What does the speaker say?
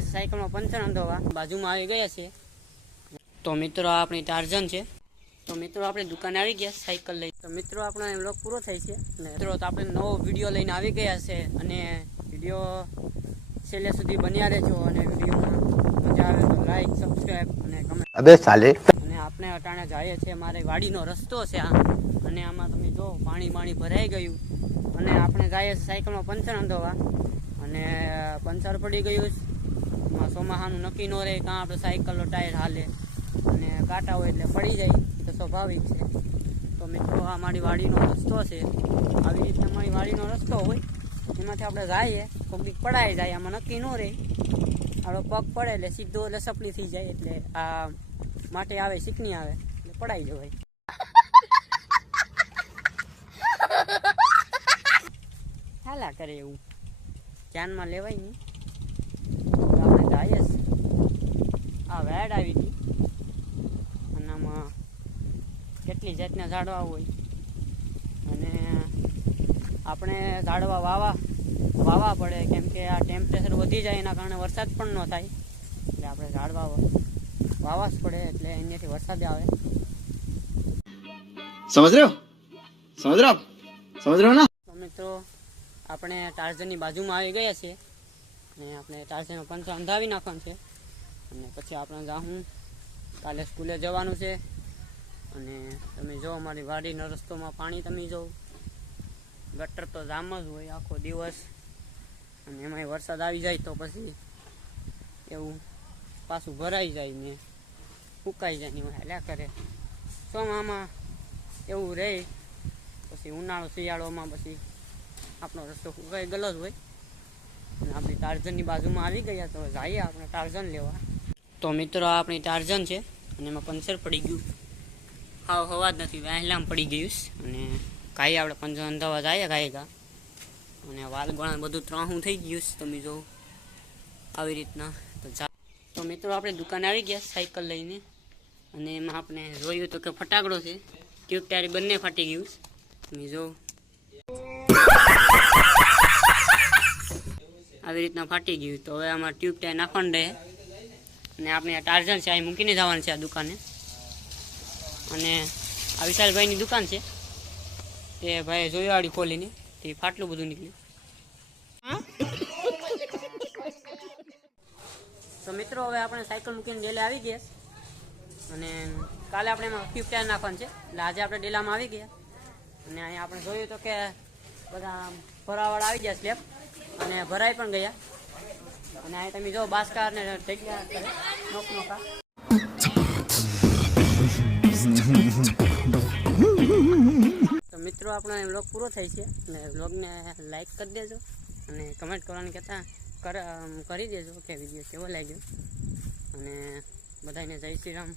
છીએ સાયકલમાં પંચર અંધોવા બાજુમાં આવી ગયા છે તો મિત્રો આ આપણી ટાર્જન છે. તો મિત્રો આપણે દુકાને આવી ગયા સાયકલ લઈ. તો મિત્રો આપણો વ્લોગ પૂરો થાય છે. અને મિત્રો તો આપણે નવો વીડિયો લઈને આવી ગયા છે અને વીડિયો છેલ્લે સુધી બન્યા રહેજો અને વિડીયોમાં મજા આવે તો લાઈક સબસ્ક્રાઈબ અને કમેન્ટ અબે સાલે. અને આપણે અટાણે જઈએ છીએ મારે વાડીનો રસ્તો છે આ. અને આમાં તમે જો પાણી પાણી ભરાઈ ગયું. અને આપણે જઈએ છીએ સાયકલમાં પંચર અંધોવા અને પંચર પડી ગયું છે. એમાં ચોમાસાનું નક્કી ન રહે, કાં આપણે સાયકલનો ટાયર હાલે અને કાંટા હોય એટલે પડી જાય તો સ્વાભાવિક છે. તો મિત્રો, આ મારી વાડીનો રસ્તો છે. આવી રીતના મારી વાડીનો રસ્તો હોય, એમાંથી આપણે જઈએ કોઈક પડાય જાય, આમાં નક્કી ન રહે. આપણો પગ પડે એટલે સીધો લસપલી થઈ જાય, એટલે આ માટે આવે, ચીકણી આવે, એટલે પડાઈ જવાય. હાલા કરે એવું. ધ્યાનમાં લેવાય નહીં તો આપણે જઈએ છીએ. આ વેડ આવી હતી. અને આમાં કેટલી જાતના ઝાડવા હોય. અને આપણે ઝાડવા વાવા વાવા પડે કેમ કે આ ટેમ્પરેચર વધી જાય એના કારણે વરસાદ પણ ન થાય. એટલે આપણે ઝાડવા વાવા જ પડે એટલે એનાથી વરસાદ આવે. સમજ રહ્યો? સમજ રહ્યો? સમજ રહ્યો ના? તો મિત્રો આપણે ટાર્ઝનની બાજુમાં આવી ગયા છીએ. અને આપણે ટાર્ઝનનો પંચો અંધાવી નાખવાનો છે. અને પછી આપણે જાઉં કાલે સ્કૂલે જવાનું છે. અને તમે જો અમારી વાડીનો રસ્તોમાં પાણી તમે જો. ગટર તો જામ જ હોય આખો દિવસ. અને એમાંય વરસાદ આવી જાય તો પછી એવું પાછું ભરાઈ જાય ને ફૂંકાઈ જાય ને હેલ્યા કરે. ચોમામાં એવું રહે પછી ઉનાળો, શિયાળોમાં પછી આપણો રસ્તો ફૂંકાઈ ગયેલો જ હોય. અને આપણી ટાર્ઝનની બાજુમાં આવી ગયા તો જઈએ આપણે ટાર્ઝન લેવા. તો મિત્રો, આ આપણી ટાર્જન છે અને એમાં પંચર પડી ગયું. હાવ હવા જ નથી, વહેલામ પડી ગયું અને કાંઈ આપણે પંચર અમદાવાદ આવ્યા કાંઈ કા અને વાલ ગોળા બધું ત્રાહું થઈ ગયું છે, તમે જો આવી રીતના. તો તો મિત્રો, આપણે દુકાને આવી ગયા સાયકલ લઈને. અને એમાં આપણે જોયું તો કે ફટાકડો છે. ટ્યુબ ટાયર બંને ફાટી ગયું. તમે જો આવી રીતના ફાટી ગયું. તો હવે આમાં ટ્યુબ ટાયર નાખવાનું રહે. અને આપણે ટાર્ઝન છે, અહીં મૂકીને જવાનું છે આ દુકાને. અને આ વિશાલભાઈની દુકાન છે. તે ભાઈ જોયાવાળી ખોલીને તે ફાટલું બધું નીકળ્યું. તો મિત્રો, હવે આપણે સાયકલ મૂકીને ડેલે આવી ગયા. અને કાલે આપણે એમાં ફિફ ટાયર નાખવાનું છે. એટલે આજે આપણે ડેલામાં આવી ગયા. અને અહીંયા આપણે જોયું તો કે બધા ભરાવાળા આવી ગયા સ્લેબ અને ભરાઈ પણ ગયા. અને અહીં તમે જો બાસ્કાર ને જગ્યા નોક નોકા તો મિત્રો, આપણો વ્લોગ પૂરો થાય છે. અને વ્લોગને લાઈક કરી દેજો અને કમેન્ટ કરવાનું કહેતા કરી દેજો કે વીડિયો કેવો લાગ્યો. અને બધાને જય શ્રી રામ.